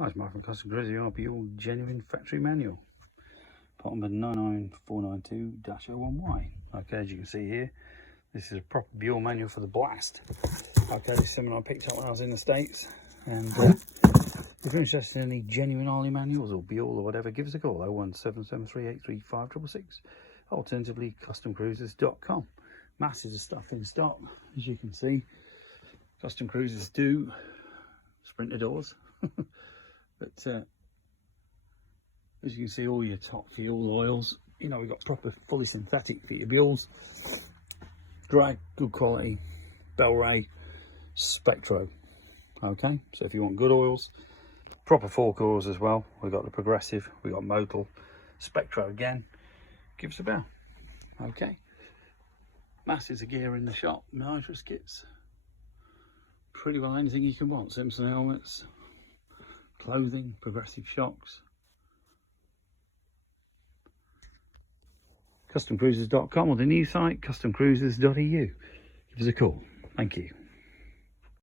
Hi, it's Mark from Custom Cruiser, your Buell genuine factory manual. Part number 99492-01Y. Okay, as you can see here, this is a proper Buell manual for the Blast. Okay, this is something I picked up when I was in the States. And if you're interested in any genuine Harley manuals or Buell or whatever, give us a call, 01773835666. Alternatively, customcruisers.com. Masses of stuff in stock, as you can see. Custom Cruisers do sprinter doors. But as you can see, all your top fuel oils, you know, we've got proper fully synthetic for your Buells. Drag, good quality, Bel-Ray, Spectro. Okay, so if you want good oils, proper fork oils as well, we've got the Progressive, we've got Modal, Spectro again, give us a bell. Okay, masses of gear in the shop, nitrous kits, pretty well anything you can want, Simpson helmets, clothing, Progressive shocks. Customcruisers.com or the new site customcruisers.eu. Give us a call. Thank you.